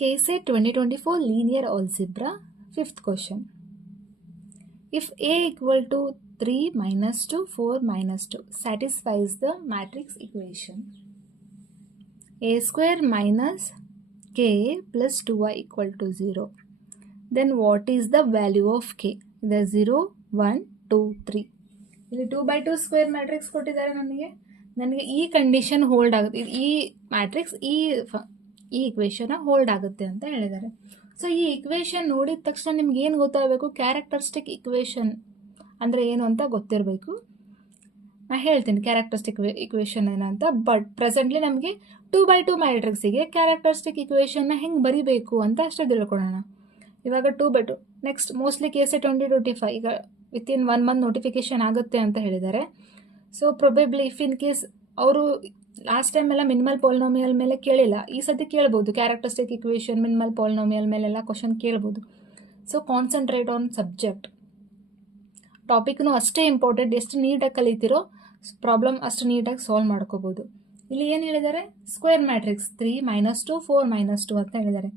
KSET 2024 Linear Algebra, 5th question. If A equal to 3 minus 2, 4 minus 2 satisfies the matrix equation A square minus K plus 2y equal to 0, then what is the value of K? The 0, 1, 2, 3. ಇಲ್ಲಿ 2x2 square matrix ಕೊಟ್ಟಿದ್ದಾರೆ ನನಗೆ ಈ condition hold ಆಗುತ್ತೆ, ಈ matrix ಈ equation hold ಆಗುತ್ತೆ ಅಂತ ಹೇಳಿದ್ದಾರೆ. ಸೊ ಈ ಇಕ್ವೇಷನ್ ನೋಡಿದ ತಕ್ಷಣ ನಿಮ್ಗೆ ಏನು ಗೊತ್ತಾಗಬೇಕು? ಕ್ಯಾರೆಕ್ಟರಿಸ್ಟಿಕ್ ಇಕ್ವೇಷನ್ ಅಂದರೆ ಏನು ಅಂತ ಗೊತ್ತಿರಬೇಕು. ನಾನು ಹೇಳ್ತೀನಿ ಕ್ಯಾರೆಕ್ಟರಿಸ್ಟಿಕ್ ಇಕ್ವೇಷನ್ ಏನಂತ. ಬಟ್ ಪ್ರೆಸೆಂಟ್ಲಿ ನಮಗೆ 2x2 ಮ್ಯಾಟ್ರಿಕ್ಸಿಗೆ ಕ್ಯಾರೆಕ್ಟರಿಸ್ಟಿಕ್ ಇಕ್ವೇಷನ್ನ ಹೆಂಗೆ ಬರಿಬೇಕು ಅಂತ ಅಷ್ಟೇ ತಿಳ್ಕೊಳ್ಳೋಣ. ಇವಾಗ 2x2 ನೆಕ್ಸ್ಟ್ ಮೋಸ್ಟ್ಲಿ KSET 2025 ಈಗ ವಿತಿನ್ 1 ಮಂತ್ ನೋಟಿಫಿಕೇಶನ್ ಆಗುತ್ತೆ ಅಂತ ಹೇಳಿದ್ದಾರೆ. So probably if in case ಅವರು ಲಾಸ್ಟ್ ಟೈಮ್ ಎಲ್ಲ ಮಿನಿಮಲ್ ಪಾಲಿನೋಮಿಯಲ್ ಮೇಲೆ ಕೇಳಿಲ್ಲ, ಈ ಸತಿ ಕೇಳ್ಬೋದು. ಕ್ಯಾರೆಕ್ಟರಿಸ್ಟಿಕ್ ಇಕ್ವೇಷನ್, ಮಿನಿಮಲ್ ಪಾಲಿನೋಮಿಯಲ್ ಮೇಲೆಲ್ಲ ಕ್ವಶನ್ ಕೇಳ್ಬೋದು. So concentrate on subject. ಟಾಪಿಕ್ನು ಅಷ್ಟೇ ಇಂಪಾರ್ಟೆಂಟ್. ಎಷ್ಟು ನೀಟಾಗಿ ಕಲಿತೀರೋ ಪ್ರಾಬ್ಲಮ್ ಅಷ್ಟು ನೀಟಾಗಿ ಸಾಲ್ವ್ ಮಾಡ್ಕೋಬೋದು. ಇಲ್ಲಿ ಏನು ಹೇಳಿದ್ದಾರೆ? ಸ್ಕ್ವೇರ್ ಮ್ಯಾಟ್ರಿಕ್ಸ್ 3 minus 2 4 minus 2 ಅಂತ ಹೇಳಿದ್ದಾರೆ.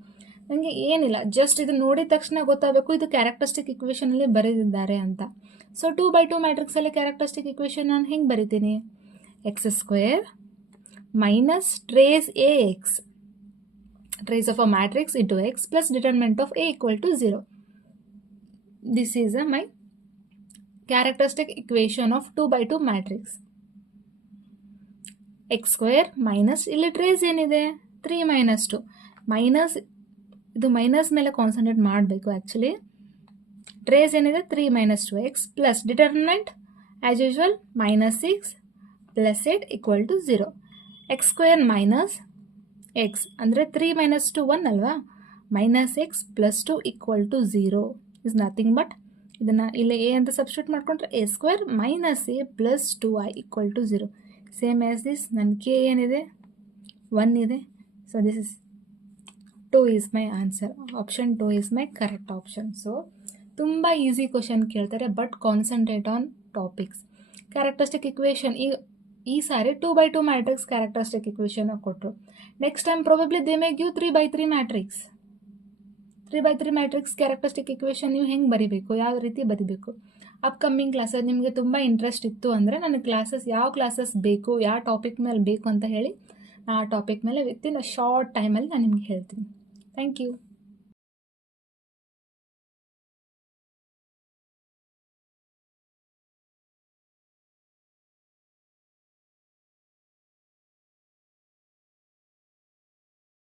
ನನಗೆ ಏನಿಲ್ಲ, ಜಸ್ಟ್ ಇದು ನೋಡಿದ ತಕ್ಷಣ ಗೊತ್ತಾಗಬೇಕು ಇದು ಕ್ಯಾರೆಕ್ಟರಿಸ್ಟಿಕ್ ಇಕ್ವೇಷನಲ್ಲಿ ಬರೆದಿದ್ದಾರೆ ಅಂತ. ಸೊ 2x2 ಮ್ಯಾಟ್ರಿಕ್ಸಲ್ಲಿ ಕ್ಯಾರೆಕ್ಟರಿಸ್ಟಿಕ್ ಇಕ್ವೇಷನ್ ನಾನು ಹೆಂಗೆ ಬರಿತೀನಿ? X square minus trace A X, trace of a matrix into X plus determinant of A equal to 0. This is my characteristic equation of 2x2 matrix. X square minus ಇಲ್ಲಿ trace ಏನಿದೆ 3 minus 2 minus, ಇದು minus ಮೇಲೆ concentrate ಮಾಡಬೇಕು actually. Trace ಏನಿದೆ 3 minus 2x plus determinant as usual -6 plus 8 equal to 0. X square minus X ಅಂದರೆ 3 minus 2 1 ಅಲ್ವಾ, -x plus 2 equal to 0 is nothing but ಇದನ್ನು ಇಲ್ಲಿ ಎ ಅಂತ ಸಬ್ಸ್ಟಿಟ್ಯೂಟ್ ಮಾಡಿಕೊಂಡ್ರೆ a square minus a plus 2i equal to 0. Same as this ನನ್ನ ಕೆ ಏನಿದೆ 1 ಇದೆ. So this is 2 is my answer. Option 2 is my correct option. So ತುಂಬ easy question ಕೇಳ್ತಾರೆ, but concentrate on topics. Characteristic equation ಈ ಸಾರಿ 2x2 matrix characteristic equation ಕೊಟ್ಟರು. Next time probably they May give 3x3 matrix. 3x3 matrix characteristic equation ನೀವು ಹೆಂಗೆ ಬರಿಬೇಕು, ಯಾವ ರೀತಿ ಬರಿಬೇಕು? ಅಪ್ಕಮಿಂಗ್ ಕ್ಲಾಸಸ್ ನಿಮಗೆ ತುಂಬ ಇಂಟ್ರೆಸ್ಟ್ ಇತ್ತು ಅಂದರೆ ನನಗೆ ಕ್ಲಾಸಸ್ ಯಾವ ಕ್ಲಾಸಸ್ ಬೇಕು, ಯಾವ ಟಾಪಿಕ್ ಮೇಲೆ ಬೇಕು ಅಂತ ಹೇಳಿ ಆ ಟಾಪಿಕ್ ಮೇಲೆ ವಿತಿನ್ ಅ ಶಾರ್ಟ್ ಟೈಮಲ್ಲಿ ನಾನು ನಿಮ್ಗೆ ಹೇಳ್ತೀನಿ. Thank you.